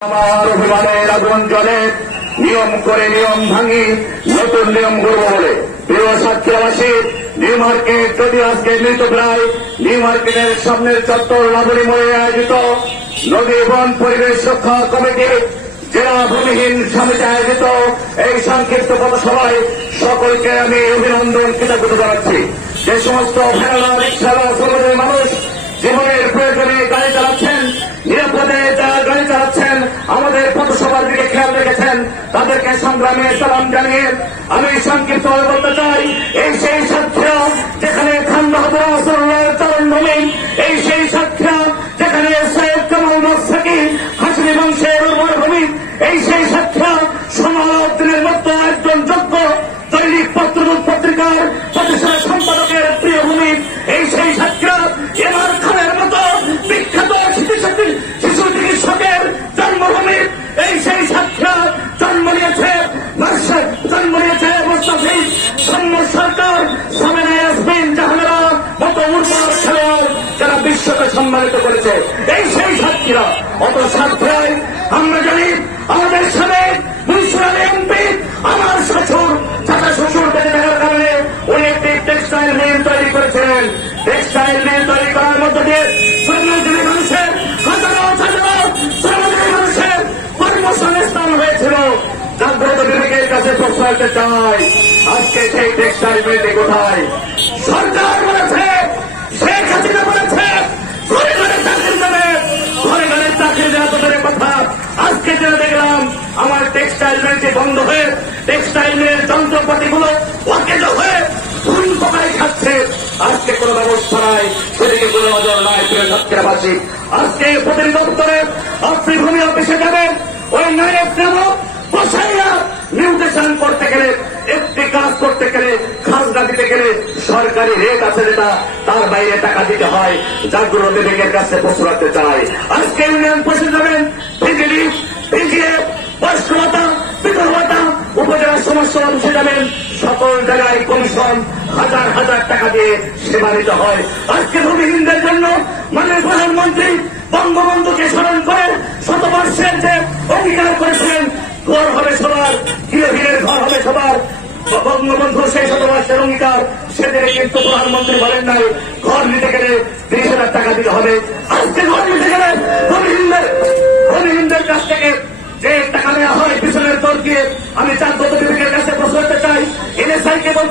আমার অভিমানের আগুন জ্বলে নিয়ম করে নিয়ম ভাঙি নতুন নিয়ম করবো বলে প্রিয় সাতক্ষীরাবাসী নিউ মার্কেট যদি আজকে মৃতপ্রায় নিউ মার্কেটের সামনের চত্বর লাবণী মোড়ে আয়োজিত নদী বন পরিবেশ রক্ষা কমিটি জেলা ভূমিহীন সমিতি আয়োজিত এই সংক্ষিপ্ত পথসভায় সকলকে আমি অভিনন্দন কৃতজ্ঞতা জানাচ্ছি। যে সমস্ত ভেড়া রিক্সাওয়ালা শ্রমিক মানুষ জীবনের প্রয়োজনে গাড়ি চালাচ্ছেন, নিরাপদে গাড়ি চালাচ্ছেন, আমাদের পথসভার দিকে খেয়াল রেখেছেন, তাদেরকে সংগ্রামে সালাম জানিয়ে আমি সংক্ষিপ্তভাবে বলতে চাই, এই সেই সাতক্ষীরা যেখানে খান্ডাহাতের চারণভূমি, এই সেই সাতক্ষীরা যেখানে সৈয়দ কামাল মোস্তাকি হাসিনী বংশের উর্বর ভূমি, এই সেই সাতক্ষীরা সমালোচনের মতো একজন যোগ্য দৈনিক পত্রিকার প্রতিষ্ঠানের সম্পাদকের প্রিয় ভূমি, এই সেই সাতক্ষীরা এবার খানের মতো বিখ্যাত শিশু চিকিৎসকের জন্মভূমি, এই সেই সাতক্ষীরা জন্ম নিয়েছে মোস্তাফিজ সরকার, সামেনা ইয়াসমিন জাহানারা মতো উর্বর খেলোয়াড় যারা বিশ্বকে সম্মানিত করেছে, এই সেই সাতক্ষীরা। অত সাতক্ষীরায় আমরা জানি আমাদের সাবেক মিউনিসিপ্যাল এমপি আমার চাচা শ্বশুর বেঁচে থাকার কারণে উনি একটি টেক্সটাইল মিল তৈরি করেছিলেন। টেক্সটাইল মিল তৈরি করার মধ্য দিয়ে শ্রমজীবী মানুষের হাজারো শ্রমজীবী মানুষের কর্মসংস্থান হয়েছিল। জাগ্রত বিবেকের কাছে প্রশ্ন করতে চাই, আজকে সেই টেক্সটাইল মিলটি কোথায়? সরকার বলেছে, শেখ হাসিনা বলেছে ঘরে ঘরে চাকরি দেবে, ঘরে ঘরে চাকরি দেওয়া তো দূরের কথা, আজকে যেটা দেখলাম আমার টেক্সটাইল মিলটি বন্ধ হয়ে টেক্সটাইল মিলের যন্ত্রপাতিগুলো অকেজ হয়ে ধুন পোকায় খাচ্ছে। আজকে কোন ব্যবস্থা নাই, সেদিকে কোন নজর নাই। প্রিয় সাতক্ষীরাবাসী, আজকে প্রতিনিধি দপ্তরে আপনি ভূমি অফিসে যাবেন, ওই নায়ক নামক বসাইয়া মিউটেশন করতে গেলে, একটি কাজ করতে গেলে, খাজনা দিতে গেলে সরকারি রেট আছে যেটা, তার বাইরে টাকা দিতে হয়। জাগ্রত বিবেকের কাছে প্রশ্ন রাখতে চাই, আজকে ইউনিয়ন পরিষদ যাবেন, বিজেপি বিজিএফ বয়স্ক ভাতা বিধবা ভাতা উপজেলার সমস্যা অফিসে যাবেন, সকল জায়গায় কমিশন হাজার হাজার টাকা দিয়ে সেবা দিতে হয়। আজকে ভূমিহীনদের জন্য মাননীয় প্রধানমন্ত্রী বঙ্গবন্ধুকে স্মরণ করে শতবর্ষের যে অঙ্গীকার করেছিলেন, ঘর হবে সবার, গৃহহীনের ঘর হবে সবার, বঙ্গবন্ধু সেই শতবর্ষের অঙ্গীকার, সেদিনে কিন্তু প্রধানমন্ত্রী বলেন নাই ঘর নিতে গেলে 30,000 টাকা দিতে হবে। আজকে ঘর নিতে গেলে ভূমিহীনদের কাছ থেকে যে টাকা নেওয়া হয় পিছনের দর দিয়ে, আমি জাগ্রত বিবেকের কাছে প্রশ্ন করতে চাই, এনএসআই কে